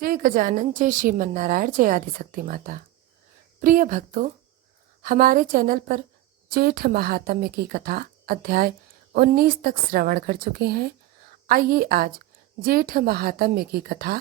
जय गजानन, जय श्रीमन्नारायण, जय आदिशक्ति माता। प्रिय भक्तों, हमारे चैनल पर जेठ महात्म्य की कथा अध्याय 19 तक श्रवण कर चुके हैं। आइए आज जेठ महात्म्य की कथा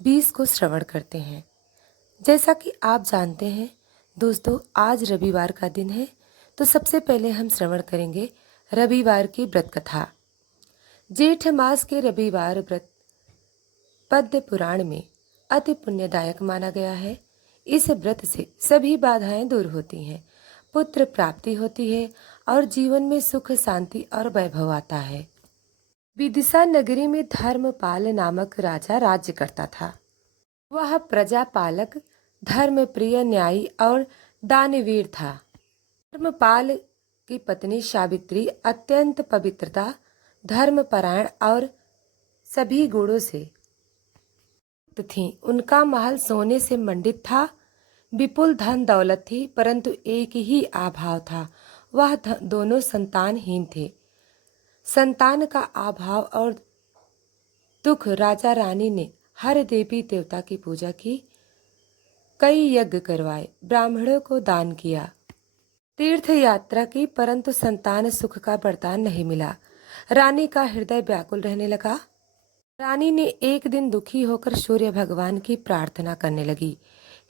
20 को श्रवण करते हैं। जैसा कि आप जानते हैं दोस्तों, आज रविवार का दिन है, तो सबसे पहले हम श्रवण करेंगे रविवार की व्रत कथा। जेठ मास के रविवार व्रत पद्म पुराण में अति पुण्यदायक माना गया है। इस व्रत से सभी बाधाएं दूर होती हैं, पुत्र प्राप्ति होती है और जीवन में सुख, शांति और वैभव आता है। विदिशा नगरी में धर्मपाल नामक राजा राज्य करता था। वह प्रजापालक, धर्मप्रिय, न्यायी और दानवीर था। धर्मपाल की पत्नी सावित्री अत्यंत पवित्रता, धर्मपरायण और सभी गुणों से थी। उनका महल सोने से मंडित था, विपुल धन दौलत थी, परंतु एक ही अभाव था, वह दोनों संतानहीन थे। संतान का अभाव और दुख राजा रानी ने हर देवी देवता की पूजा की, कई यज्ञ करवाए, ब्राह्मणों को दान किया, तीर्थ यात्रा की, परंतु संतान सुख का वरदान नहीं मिला। रानी का हृदय व्याकुल रहने लगा। रानी ने एक दिन दुखी होकर सूर्य भगवान की प्रार्थना करने लगी।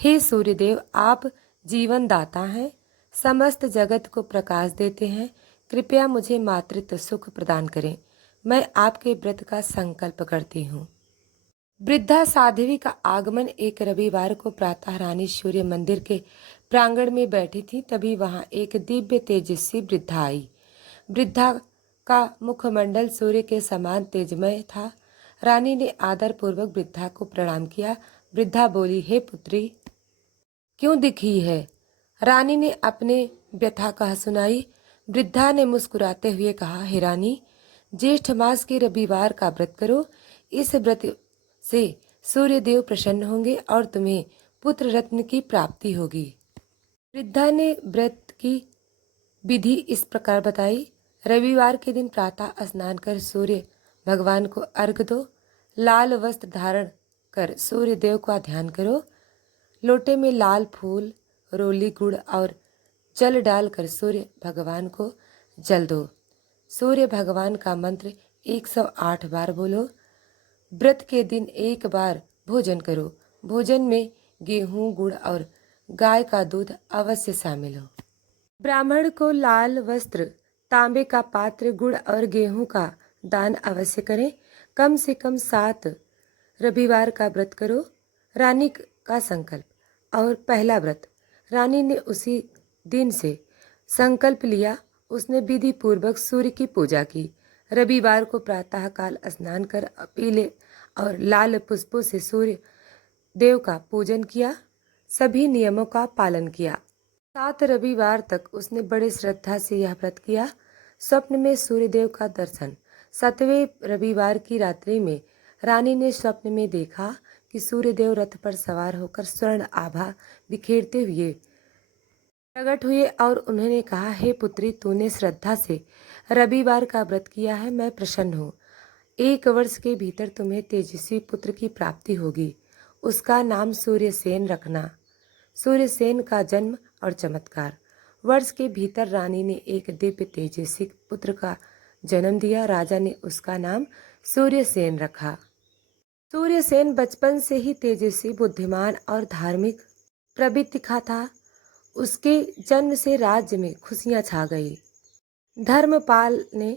हे सूर्यदेव, आप जीवन दाता हैं, समस्त जगत को प्रकाश देते हैं, कृपया मुझे मातृत्व सुख प्रदान करें। मैं आपके व्रत का संकल्प करती हूँ। वृद्धा साध्वी का आगमन एक रविवार को प्रातः रानी सूर्य मंदिर के प्रांगण में बैठी थी। तभी वहां एक दिव्य तेजस्वी वृद्धा आई। वृद्धा का मुखमंडल सूर्य के समान तेजमय था। रानी ने आदर पूर्वक वृद्धा को प्रणाम किया। वृद्धा बोली, हे पुत्री, क्यों दिखी है? रानी ने अपने व्यथा कह सुनाई। वृद्धा ने मुस्कुराते हुए कहा, हे रानी, ज्येष्ठ मास के रविवार का व्रत करो। इस व्रत से सूर्यदेव प्रसन्न होंगे और तुम्हें पुत्र रत्न की प्राप्ति होगी। वृद्धा ने व्रत की विधि इस प्रकार बताई। रविवार के दिन प्रातः स्नान कर सूर्य भगवान को अर्घ्य दो। लाल वस्त्र धारण कर सूर्य देव का ध्यान करो। लोटे में लाल फूल, रोली, गुड़ और जल डालकर सूर्य भगवान को जल दो। सूर्य भगवान का मंत्र 108 बार बोलो। व्रत के दिन एक बार भोजन करो। भोजन में गेहूं, गुड़ और गाय का दूध अवश्य शामिल हो। ब्राह्मण को लाल वस्त्र, तांबे का पात्र, गुड़ और गेहूं का दान अवश्य करें। कम से कम 7 रविवार का व्रत करो। रानी का संकल्प और पहला व्रत। रानी ने उसी दिन से संकल्प लिया। उसने विधि पूर्वक सूर्य की पूजा की। रविवार को प्रातः काल स्नान कर पीले और लाल पुष्पों से सूर्य देव का पूजन किया। सभी नियमों का पालन किया। 7 रविवार तक उसने बड़े श्रद्धा से यह व्रत किया। स्वप्न में सूर्यदेव का दर्शन। 7वें रविवार की रात्रि में रानी ने स्वप्न में देखा कि सूर्यदेव रथ पर सवार होकर स्वर्ण आभा बिखेरते हुए प्रकट हुए और उन्होंने कहा, हे पुत्री, तूने श्रद्धा से रविवार का व्रत किया है, मैं प्रसन्न हूँ। 1 वर्ष के भीतर तुम्हें तेजस्वी पुत्र की प्राप्ति होगी। उसका नाम सूर्यसेन रखना। सूर्यसेन का जन्म और चमत्कार। वर्ष के भीतर रानी ने एक दिव्य तेजस्वी पुत्र का जन्म दिया। राजा ने उसका नाम सूर्यसेन रखा। सूर्यसेन बचपन से ही तेजस्वी, बुद्धिमान और धार्मिक प्रवृत्ति का था। उसके जन्म से राज्य में खुशियां छा गई। धर्मपाल ने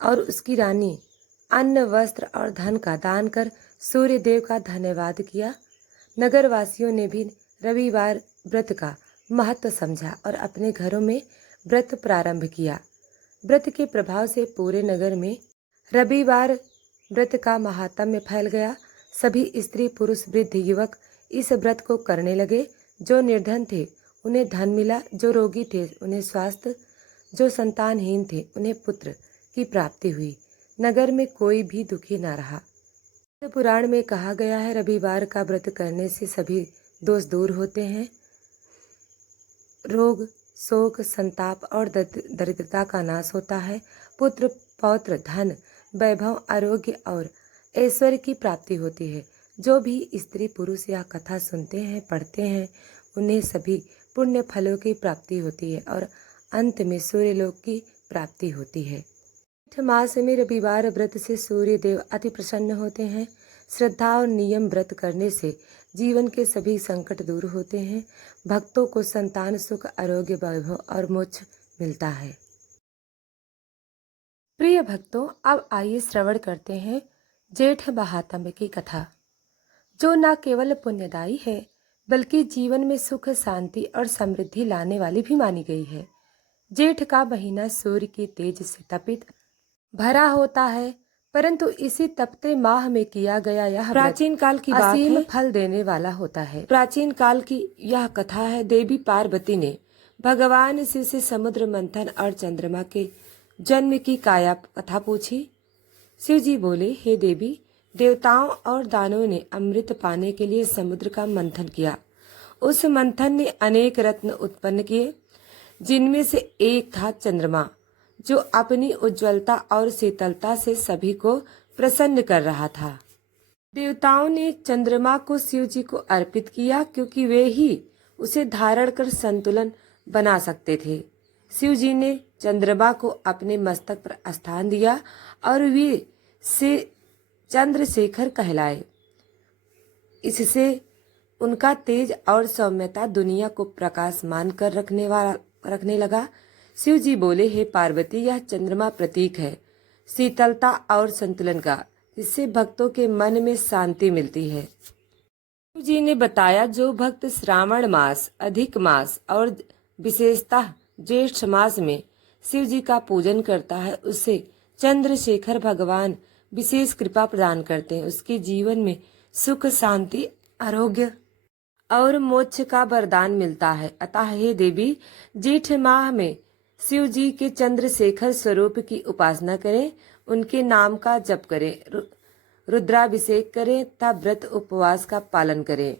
और उसकी रानी अन्न, वस्त्र और धन का दान कर सूर्यदेव का धन्यवाद किया। नगरवासियों ने भी रविवार व्रत का महत्व समझा और अपने घरों में व्रत प्रारंभ किया। व्रत के प्रभाव से पूरे नगर में रविवार व्रत का महात्म्य फैल गया। सभी स्त्री, पुरुष, वृद्ध, युवक इस व्रत को करने लगे। जो निर्धन थे उन्हें धन मिला, जो रोगी थे उन्हें स्वास्थ्य, जो संतानहीन थे उन्हें पुत्र की प्राप्ति हुई। नगर में कोई भी दुखी न रहा। पुराण में कहा गया है, रविवार का व्रत करने से सभी दोष दूर होते हैं। रोग, शोक, संताप और दरिद्रता का नाश होता है। पुत्र, पौत्र, धन, वैभव, आरोग्य और ऐश्वर्य की प्राप्ति होती है। जो भी स्त्री पुरुष यह कथा सुनते हैं, पढ़ते हैं, उन्हें सभी पुण्य फलों की प्राप्ति होती है और अंत में सूर्यलोक की प्राप्ति होती है। जेठ मास में रविवार व्रत से सूर्य देव अति प्रसन्न होते हैं। श्रद्धा और नियम व्रत करने से जीवन के सभी संकट दूर होते हैं। भक्तों को संतान सुख, आरोग्य, वैभव और मोक्ष मिलता है। प्रिय भक्तों, अब आइए श्रवण करते हैं जेठ महात्म्य की कथा, जो न केवल पुण्यदायी है बल्कि जीवन में सुख, शांति और समृद्धि लाने वाली भी मानी गई है। जेठ का महीना सूर्य की तेज से तपित भरा होता है, परंतु इसी तपते माह में किया गया यह प्राचीन काल की असीम फल देने वाला होता है। प्राचीन काल की यह कथा है। देवी पार्वती ने भगवान शिव से समुद्र मंथन और चंद्रमा के जन्म की काया कथा पूछी। शिव जी बोले, हे देवी, देवताओं और दानवों ने अमृत पाने के लिए समुद्र का मंथन किया। उस मंथन ने अनेक रत्न उत्पन्न किए, जिनमें से एक था चंद्रमा, जो अपनी उज्ज्वलता और शीतलता से सभी को प्रसन्न कर रहा था। देवताओं ने चंद्रमा को शिव जी को अर्पित किया, क्योंकि वे ही उसे धारण कर संतुलन बना सकते थे। शिव जी ने चंद्रमा को अपने मस्तक पर स्थान दिया और वे से चंद्रशेखर कहलाए। इससे उनका तेज और सौम्यता दुनिया को प्रकाशमान कर रखने लगा। शिव जी बोले, हे पार्वती, यह चंद्रमा प्रतीक है शीतलता और संतुलन का, जिससे भक्तों के मन में शांति मिलती है। शिव जी ने बताया, जो भक्त श्रावण मास, अधिक मास और विशेषतः ज्येष्ठ मास में शिव जी का पूजन करता है, उससे चंद्रशेखर भगवान विशेष कृपा प्रदान करते हैं। उसके जीवन में सुख, शांति, आरोग्य और मोक्ष का वरदान मिलता है। अतः हे देवी, जेठ माह में शिव जी के चंद्रशेखर स्वरूप की उपासना करें, उनके नाम का जप करें, रुद्राभिषेक करें तथा व्रत उपवास का पालन करें।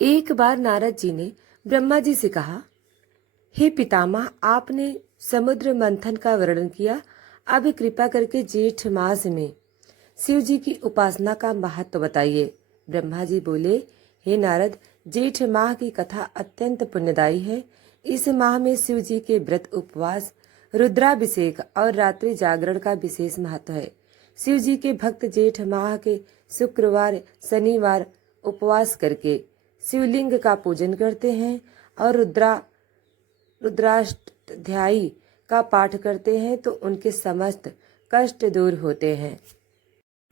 एक बार नारद जी ने ब्रह्मा जी से कहा, हे पितामह, आपने समुद्र मंथन का वर्णन किया, अब कृपा करके जेठ मास में शिव जी की उपासना का महत्व बताइए। ब्रह्मा जी बोले, हे नारद, जेठ माह की कथा अत्यंत पुण्यदायी है। इस माह में शिव जी के व्रत, उपवास, रुद्राभिषेक और रात्रि जागरण का विशेष महत्व है। शिव जी के भक्त जेठ माह के शुक्रवार, शनिवार उपवास करके शिवलिंग का पूजन करते हैं और रुद्राष्टध्यायी का पाठ करते हैं तो उनके समस्त कष्ट दूर होते हैं।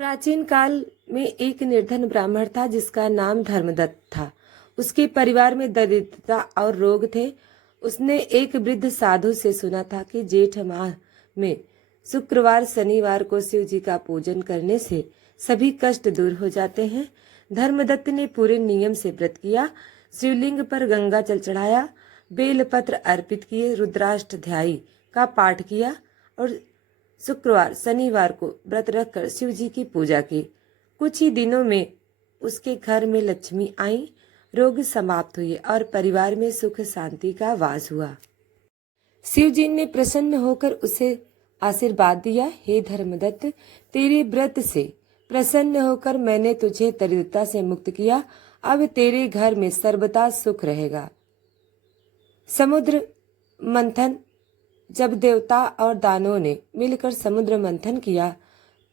प्राचीन काल में एक निर्धन ब्राह्मण था, जिसका नाम धर्मदत्त था। उसके परिवार में दरिद्रता और रोग थे। उसने एक वृद्ध साधु से सुना था कि जेठ माह में शुक्रवार, शनिवार को शिव जी का पूजन करने से सभी कष्ट दूर हो जाते हैं। धर्मदत्त ने पूरे नियम से व्रत किया, शिवलिंग पर गंगा जल चढ़ाया, बेलपत्र अर्पित किए, रुद्राष्टध्यायी का पाठ किया और शुक्रवार, शनिवार को व्रत रखकर शिव जी की पूजा की। कुछ ही दिनों में उसके घर में लक्ष्मी आई, रोग समाप्त हुए और परिवार में सुख शांति का वास हुआ। शिव जी ने प्रसन्न होकर उसे आशीर्वाद दिया, हे धर्मदत्त, तेरे व्रत से प्रसन्न होकर मैंने तुझे दरिद्रता से मुक्त किया। अब तेरे घर में सर्वदा सुख रहेगा। समुद्र मंथन। जब देवता और दानवों ने मिलकर समुद्र मंथन किया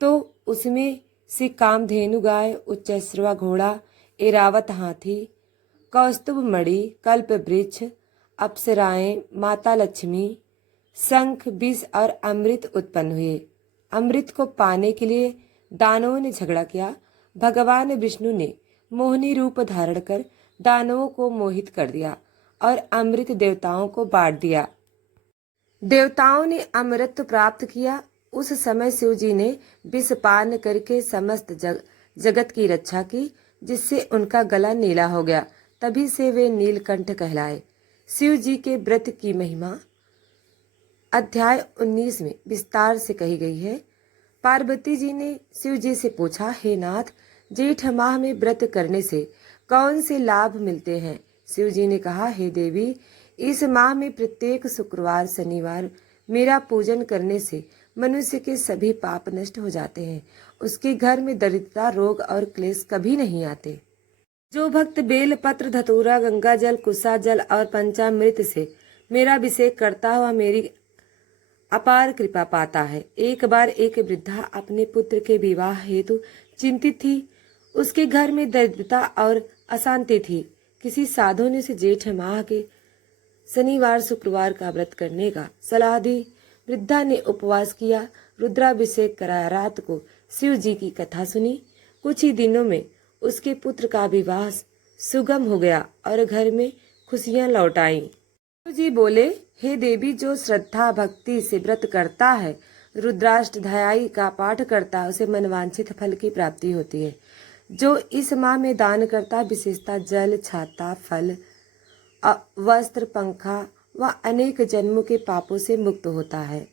तो उसमें से कामधेनु गाय, उच्चैश्रवा घोड़ा, ऐरावत हाथी, कौस्तुभ मणि, कल्प वृक्ष, अप्सराएं, माता लक्ष्मी, शंख, विष और अमृत उत्पन्न हुए। अमृत को पाने के लिए दानवों ने झगड़ा किया। भगवान विष्णु ने मोहिनी रूप धारण कर दानवों को मोहित कर दिया और अमृत देवताओं को बांट दिया। देवताओं ने अमृत प्राप्त किया। उस समय शिव जी ने विष पान करके समस्त जगत की रक्षा की, जिससे उनका गला नीला हो गया। तभी से वे नीलकंठ कहलाए। शिव जी के व्रत की महिमा अध्याय 19 में विस्तार से कही गई है। पार्वती जी ने शिव जी से पूछा, हे नाथ, जेठ माह में व्रत करने से कौन से लाभ मिलते हैं? शिव जी ने कहा, हे देवी, इस माह में प्रत्येक शुक्रवार, शनिवार मेरा पूजन करने से मनुष्य के सभी पाप नष्ट हो जाते हैं उसके घर में दरिद्रता, रोग और क्लेश कभी नहीं आते। जो भक्त बेल पत्र, धतूरा, गंगा जल, कुसा जल और पंचामृत से मेरा अभिषेक करता हुआ मेरी अपार कृपा पाता है। एक बार एक वृद्धा अपने पुत्र के विवाह हेतु चिंतित थी। उसके घर में दरिद्रता और अशांति थी। किसी साधु ने उसे जेठ माह के शनिवार शुक्रवार का व्रत करने का सलाह दी। वृद्धा ने उपवास किया, रुद्राभिषेक कराया, रात को शिव जी की कथा सुनी। कुछ ही दिनों में उसके पुत्र का विवाह सुगम हो गया और घर में खुशियां लौट आईं। शिव जी बोले, हे देवी, जो श्रद्धा भक्ति से व्रत करता है, रुद्राष्टध्यायी का पाठ करता है, उसे मनवांछित फल की प्राप्ति होती है। जो इस माह में दान करता, विशेषता जल, छाता, फल, वस्त्र, पंखा व अनेक जन्मों के पापों से मुक्त होता है।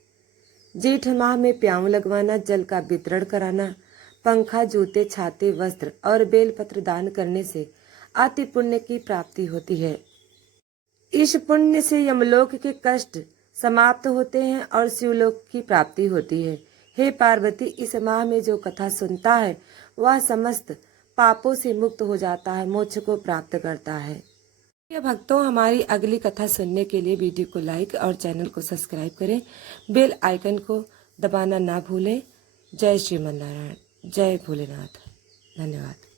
जेठ माह में प्याऊ लगवाना, जल का वितरण कराना, पंखा, जूते, छाते, वस्त्र और बेलपत्र दान करने से अति पुण्य की प्राप्ति होती है। इस पुण्य से यमलोक के कष्ट समाप्त होते हैं और शिवलोक की प्राप्ति होती है। हे पार्वती, इस माह में जो कथा सुनता है वह समस्त पापों से मुक्त हो जाता है, मोक्ष को प्राप्त करता है। प्रिय भक्तों, हमारी अगली कथा सुनने के लिए वीडियो को लाइक और चैनल को सब्सक्राइब करें। बेल आइकन को दबाना ना भूलें। जय श्रीमन नारायण, जय भोलेनाथ। धन्यवाद।